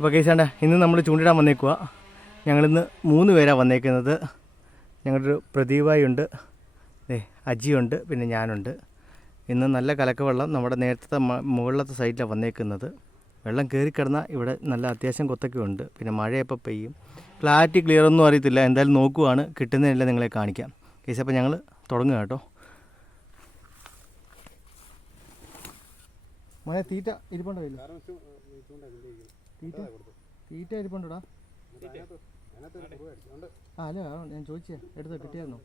അപ്പോൾ കേസാണ്ട ഇന്ന് നമ്മൾ ചൂണ്ടിടാൻ വന്നേക്കുക. ഞങ്ങളിന്ന് 3 പേരാണ് വന്നേക്കുന്നത്. ഞങ്ങളുടെ പ്രദീപായി ഉണ്ട്, അജിയുണ്ട്, പിന്നെ ഞാനുണ്ട്. ഇന്ന് നല്ല കലക്കവെള്ളം നമ്മുടെ നേരത്തെ മുകളിലത്തെ സൈഡിലാണ് വന്നേക്കുന്നത്. വെള്ളം കയറിക്കിടന്നാൽ ഇവിടെ നല്ല അത്യാവശ്യം കൊത്തൊക്കെ ഉണ്ട്. പിന്നെ മഴയപ്പോൾ പെയ്യും. ക്ലാരിറ്റി ക്ലിയർ ഒന്നും അറിയത്തില്ല. എന്തായാലും നോക്കുവാണ്, കിട്ടുന്നതിനെല്ലാം നിങ്ങളെ കാണിക്കാം. കേസ് അപ്പോൾ ഞങ്ങൾ തുടങ്ങുക കേട്ടോ. മോനെ തീറ്റ ഇരിപ്പുണ്ടോ? ഇല്ല തീറ്റ ഇരിപ്പുണ്ടോടാ? ആ അല്ല, ഞാൻ ചോദിച്ചേ എടുത്ത് കിട്ടിയായിരുന്നോ?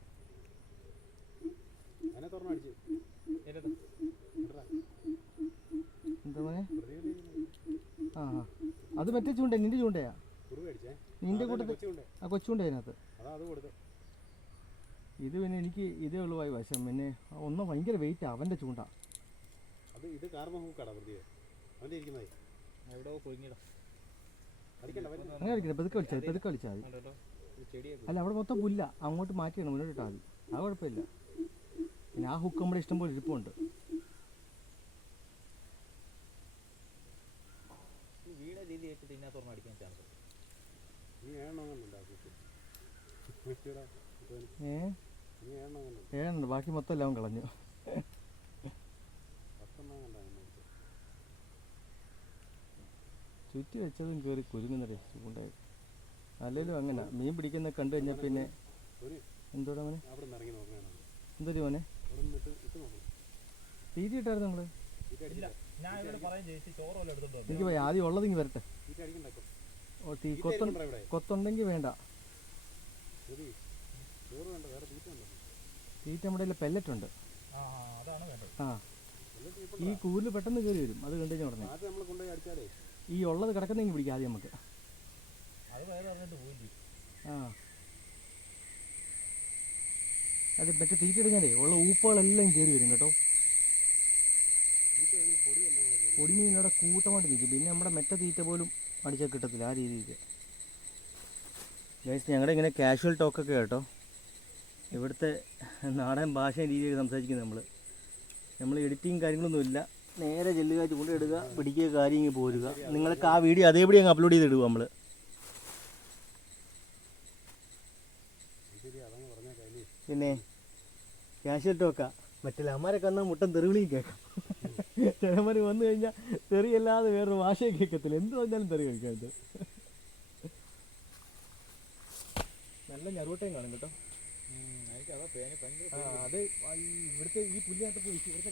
എന്താ മോനെ? ആ അത് മറ്റേ ചൂണ്ട, നിന്റെ ചൂണ്ടയാ? നിന്റെ കൂട്ടത്തിൽ ആ കൊച്ചുണ്ട അതിനകത്ത്. ഇത് പിന്നെ എനിക്ക് ഇതേ ഉള്ളു വശം. പിന്നെ ഒന്നും ഭയങ്കര വെയിറ്റ് അവൻ്റെ ചൂണ്ട. അങ്ങനെ കളിക്കണ്ട, പെതുക്കെ കളിച്ചാൽ മതി. അല്ല അവിടെ മൊത്തം പുല്ല, അങ്ങോട്ട് മാറ്റിയാണ് മുന്നോട്ട് ഇട്ടാൽ മതി. അത് കുഴപ്പമില്ല. പിന്നെ ആ ഹുക്ക് നമ്മുടെ ഇഷ്ടം പോലെ ഇരിപ്പുണ്ട്. ഏഴുണ്ട്, ബാക്കി മൊത്തം എല്ലാം കളഞ്ഞു. ചുറ്റി വെച്ചതും കയറി കുരുങ്ങുന്നേ ചൂണ്ടായി. അല്ലെങ്കിലും അങ്ങനെ മീൻ പിടിക്കുന്ന കണ്ടു കഴിഞ്ഞാൽ പിന്നെ എന്തോടാ മോനെ? എന്തൊരു മോനെ തീറ്റ ഇട്ടായിരുന്നു നിങ്ങള്? എനിക്ക് പോയി ആദ്യം ഉള്ളതിങ്ങി വരട്ടെ. കൊത്തുണ്ടെങ്കിൽ വേണ്ട. തീറ്റ നമ്മുടെ പെല്ലറ്റ് ഉണ്ട്. ആ ഈ കൂരിൽ പെട്ടെന്ന് കയറി വരും. അത് കണ്ടു കഴിഞ്ഞാൽ ഉടനെ ഈ ഉള്ളത് കിടക്കുന്നെങ്കിൽ പിടിക്കാം ആദ്യം നമുക്ക്. ആ അത് മറ്റേ തീറ്റ ഇടുങ്ങാലേ ഉള്ള ഊപ്പുകളെല്ലാം കയറി വരും കേട്ടോ. പൊടിമീനോടെ കൂട്ടമായിട്ട് നിൽക്കും. പിന്നെ നമ്മുടെ മെറ്റ തീറ്റ പോലും അടിച്ചാൽ കിട്ടത്തില്ല ആ രീതിയിൽ. ഗൈസ് ഞങ്ങളുടെ ഇങ്ങനെ കാഷ്വൽ ടോക്കൊക്കെ കേട്ടോ. ഇവിടുത്തെ നാടൻ ഭാഷയും രീതിയൊക്കെ സംസാരിക്കുന്നത് നമ്മൾ എഡിറ്റിങ് കാര്യങ്ങളൊന്നുമില്ല. നേരെ ചെല്ലുക, ചൂണ്ടിടുക, പിടിക്കുക, കാര്യം ഇങ്ങനെ പോരുക. നിങ്ങൾക്ക് ആ വീഡിയോ അതേപടി അങ്ങ് അപ്ലോഡ് ചെയ്തിടുക നമ്മൾ. പിന്നെ കാഷ്വൽ ടോക്കാ. മറ്റുള്ള അമ്മമാരൊക്കെ വന്നാൽ മുട്ടൻ തെറിവിളിയും കേൾക്കാം. ചിലമാർ വന്നു കഴിഞ്ഞാൽ തെറിയല്ലാതെ വേറൊരു ഭാഷയെ കേൾക്കത്തില്ല. എന്ത് പറഞ്ഞാലും തെറി കഴിക്കാം. ഇത് നല്ല ഞറുവട്ടയും കാണും കേട്ടോ. അത് ഇവിടുത്തെ ഈ പുല്ലിനകത്ത് പോയി ഇവിടുത്തെ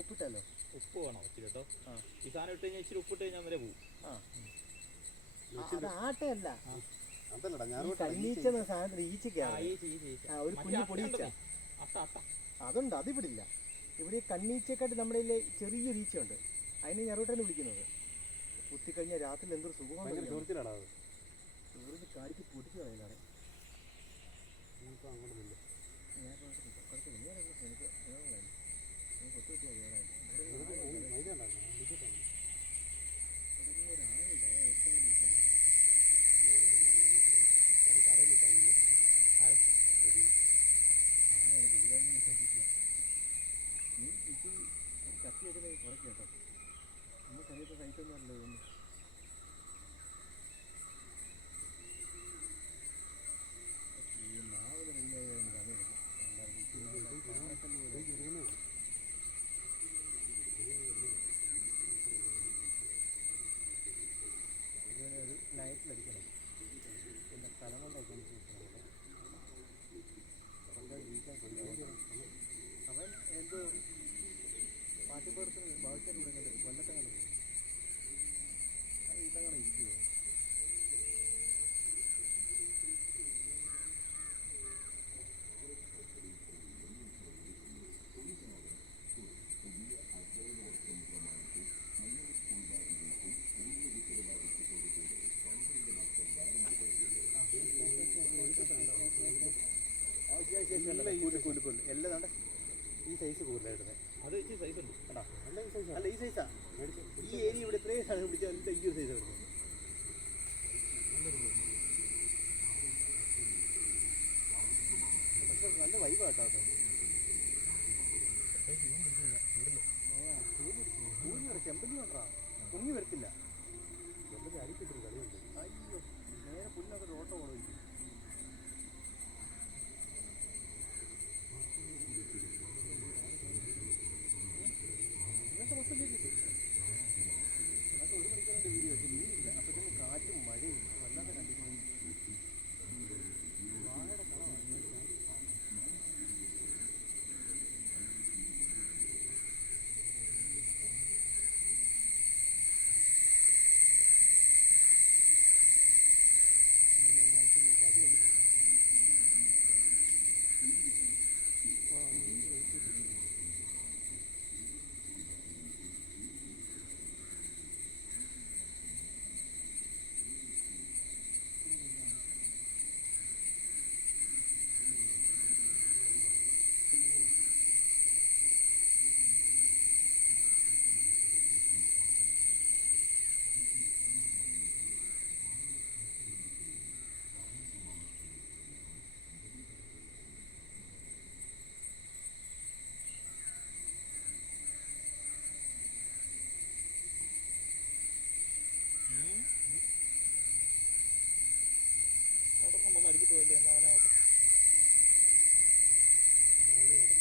ഉപ്പിട്ടല്ലോ. ഉപ്പ് വേണോ ഇച്ചിരി കേട്ടോ? ഈ സാധനം ഇട്ട് കഴിഞ്ഞാൽ ഇച്ചിരി ഉപ്പിട്ട് കഴിഞ്ഞാൽ വരെ പോകും. അത് ആട്ടയല്ല, കണ്ണീച്ച സാധനത്തിന് ഈച്ചയ്ക്കാണ്. ഒരു കുഞ്ഞു പൊടിയിച്ച അതുണ്ട്, അത് ഇവിടെ ഇല്ല. ഇവിടെ ഈ കണ്ണീച്ചക്കാട്ട് നമ്മുടെ ചെറിയൊരു ഈച്ചയുണ്ട്. അതിന് ഞറുവട്ടനെ വിളിക്കുന്നത്. കുത്തിക്കഴിഞ്ഞാൽ രാത്രി എന്തൊരു സുഖമാണ്. കാടിക്ക് പൊടിച്ചു കളയിലാണ്. കത്തി വെക്കുന്ന കുറയ്ക്ക് കേട്ടോ. നമ്മുടെ ശരീരത്തെ സഹിതൊന്നും അല്ല ഇതൊന്നും. ഈ മാവ് റെഡിയായി കഴിഞ്ഞ് സമയമെടുക്കും. ഇതിനെ ഒരു നൈറ്റിലടിക്കണം. പിന്നെ സ്ഥലം കൊണ്ടൊക്കെ ജീവിക്കാൻ കൊണ്ടുപോകണം. അവൻ എന്തോ പാട്ടിപ്പുറത്ത് ഭാവിക്കാൻ വിടുന്നത് കൊല്ലത്തങ്ങനെ പോകുന്നു. അത് ഇതങ്ങനെ ഇരിക്കുമോ? എല്ലാം ഈ സൈസ് കൂടുതലായിടുന്നത്. അത് ഈ സൈസ് ഉണ്ട് കേട്ടോ. അല്ല ഈ സൈസാ. ഈ ഏരിയ ഇവിടെ ഇത്രയും സാധനം പിടിച്ചാൽ എല്ലാം ഈ ഒരു സൈസ് വരുന്നത്. പക്ഷെ നല്ല വൈബാട്ടോ. പൂഞ്ഞി വരെ ചെമ്പല്ലി കൊണ്ടാ പൊങ്ങി വരത്തില്ല. ചെമ്പല്ലി അടിക്കിട്ടൊരു കളിയുണ്ട്. അയ്യോ നേരെ പുല്ലൊക്കെ ഒരു ഓട്ടം ഓടിക്കും. ഇന്നത്തെ മൊത്തം ചെയ്തിട്ട് അതൊക്കെ 1 മണിക്കൂറിൻ്റെ വീഡിയോ വെച്ച് മീനില്ല. അപ്പോഴത്തേക്കും കാറ്റും മഴയും വല്ലാതെ കണ്ടിട്ടുണ്ട്. വാഴയുടെ കളമാണ്. അവിടെ അടിക്കിട്ട് പോയില്ലേ എന്ന് അവനെ നോക്കാം. അവനെ നോക്കണം.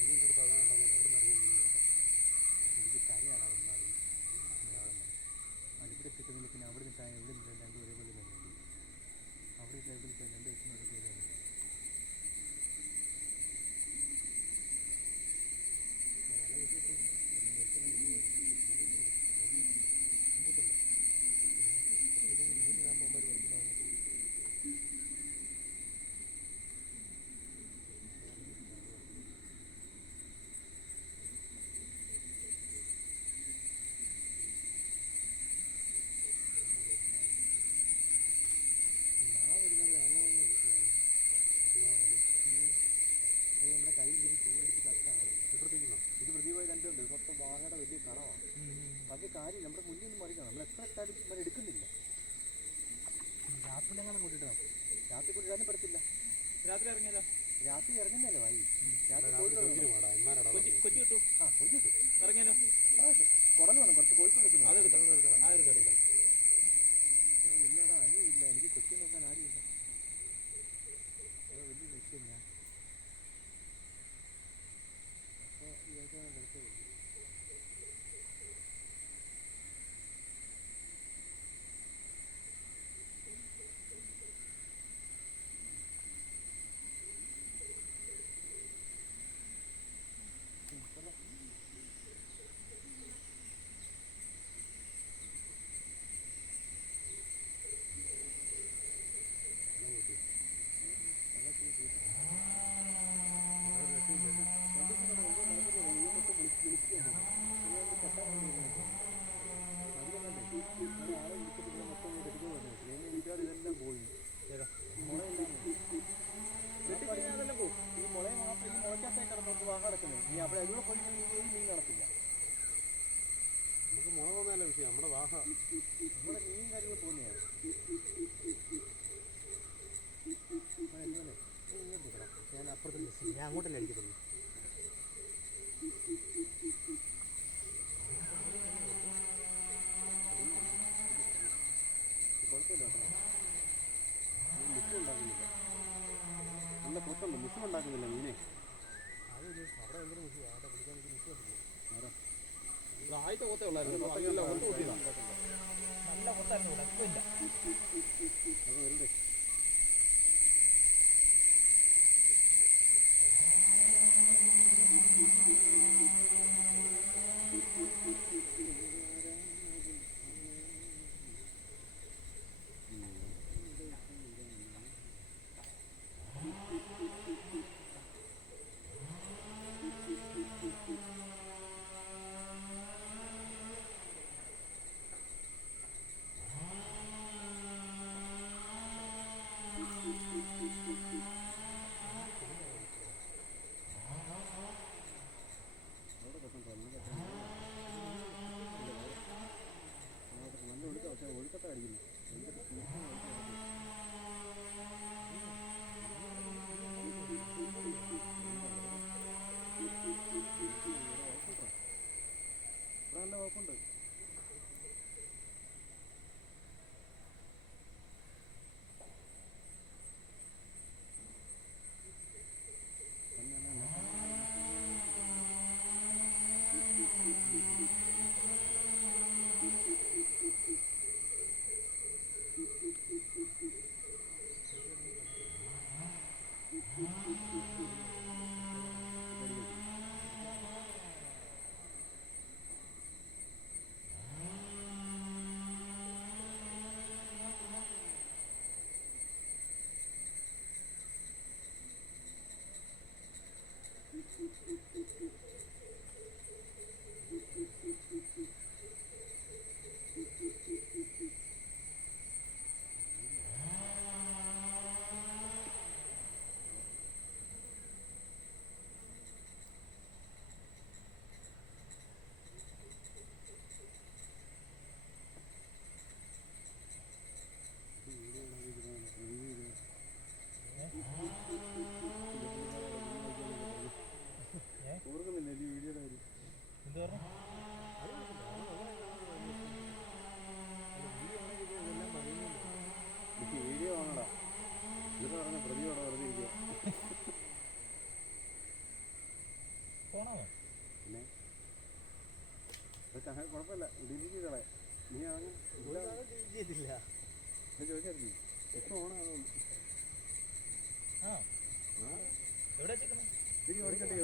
എൻ്റെ അടുത്ത് അതാണ് ഉണ്ടാകുന്നത്. എവിടെ നിന്ന് ഇറങ്ങി നോക്കാം. എനിക്ക് കരയാണ് ഒന്നാമത്. ഇവിടെ കിട്ടുന്നില്ല. പിന്നെ അവിടെ നിന്നിട്ടാൽ എവിടെ നിന്നില്ല. രണ്ടും ഒരേപോലെ തന്നെ അവിടെ ടേബിളിൽ 2 ദിവസം ഒരേ പോലെ തന്നെ. നമ്മുടെ കയ്യിൽ ഇങ്ങനെ ചൂടെടുത്ത് കത്താണ്. ഇത് പ്രതിഭായി രണ്ടുണ്ട്. മൊത്തം വാഹയുടെ വലിയ കടമാണ്. ബാക്കി കാര്യം നമ്മുടെ മുന്നിൽ നിന്ന് മറിക്കണം. നമ്മൾ എത്ര ഇട്ടാലും ഇവർ എടുക്കുന്നില്ല. രാത്രിയിലെങ്ങനെ കൊണ്ടിട്ടാണ്. രാത്രി കൊണ്ടിടാനും പറ്റത്തില്ല. രാത്രി ഇറങ്ങിയല്ലോ. രാത്രി ഇറങ്ങുന്നല്ലോ ഭായി. രാത്രി കൊഞ്ചു കിട്ടും. ആ കൊഞ്ചു കിട്ടും. ഇറങ്ങിയാലോ. ആ കിട്ടും. കുടൽ വേണം. കുറച്ച് കോഴിക്കോട് എടുക്കുന്നു. ഇല്ലടാ അനുവില്ല. എനിക്ക് കൊച്ചു നോക്കാൻ ആരുമില്ല. അത് വലിയ വിഷയം. ഞാൻ അപ്പോൾ ഇതൊക്കെ കളിച്ചത് ഇതെല്ലാം പോയി. മുളയെല്ലാം പോകും. ഈ മുള മാത്രം ഈ മുളയ്ക്കകത്തേക്ക് കിടന്നു വാഹ കിടക്കുന്നത്. നീ അവിടെ അതിലൂടെ പോയി മീൻ നടത്തില്ല. നമുക്ക് മുള പോകുന്നതല്ല വിഷയം. നമ്മുടെ വാഹ നമ്മുടെ മീൻ കാര്യങ്ങൾ പോകുന്നതാണ്. ഇങ്ങോട്ട് നിൽക്കണം. ഞാൻ അപ്പുറത്ത് ഞാൻ അങ്ങോട്ടല്ലേ അടിക്കത്തുള്ളൂ. കുഴപ്പമില്ല കേട്ടോ. മിസ്സും ഉണ്ടാക്കുന്നില്ല. നല്ല കൊത്തുണ്ട്. മിസ്സും ഉണ്ടാക്കുന്നില്ല മീനെ. അത് അവിടെ ഭയങ്കര മിസ്. അവിടെ പിടിക്കാൻ എനിക്ക് മിസ് കണ്ടില്ല. ആദ്യത്തെ കൊത്തേ ഉള്ളായിരുന്നു. നല്ല കൊത്തായിരുന്നു. ഇവിടെ ഇല്ല. അത് വരണ്ടേ. പിന്നെ കുഴപ്പമില്ല ഡിലീറ്റ് ചെയ്തോളെ. നീ ചോദിച്ചായിരുന്നു എപ്പോൾ ഓണാണോ ഇതിന് ഓടിക്കട്ടെ.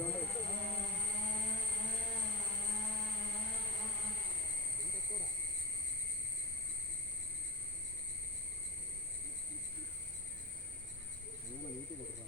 അങ്ങനെ നീട്ടി കൊടുക്കണം.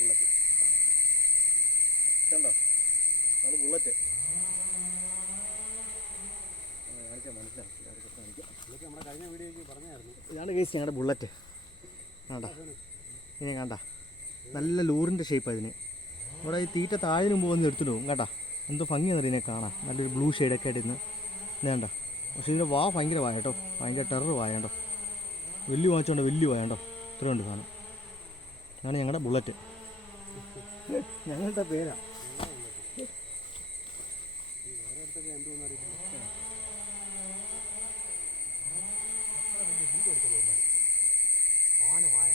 ബുള്ളറ്റ് കണ്ടോ? അത് ബുള്ളറ്റ് നമ്മുടെ കഴിഞ്ഞ വീഡിയോയ്ക്ക് പറഞ്ഞായിരുന്നു. ഇതാണ് കേസ് ഞങ്ങളുടെ ബുള്ളറ്റ്. കണ്ട ഇനി കണ്ട നല്ല ലൂറിൻ്റെ ഷേപ്പാണ് ഇതിന്. ഇവിടെ ഈ തീറ്റ താഴെ മുമ്പ് വന്ന് എടുത്തിട്ട് പോകും കേട്ടോ. എന്തോ ഭംഗിയെന്ന് ഇതിനെ കാണാം. നല്ലൊരു ബ്ലൂ ഷെയ്ഡൊക്കെ ആയിട്ട് ഇന്ന് വേണ്ട. പക്ഷേ ഇതിൻ്റെ വാ ഭയങ്കര വായ കേട്ടോ, ഭയങ്കര ടെറർ വായ കേട്ടോ. വലിയ വാങ്ങിച്ചോണ്ട് വലിയ വായ കേട്ടോ, ഇത്രയുണ്ട് സാധനം. ഇതാണ് ഞങ്ങളുടെ ബുള്ളറ്റ്. ഞങ്ങളുടെ പേരാ. ഓരോരുത്തൊക്കെ എന്തോന്ന് അറിയില്ല. ആന വായ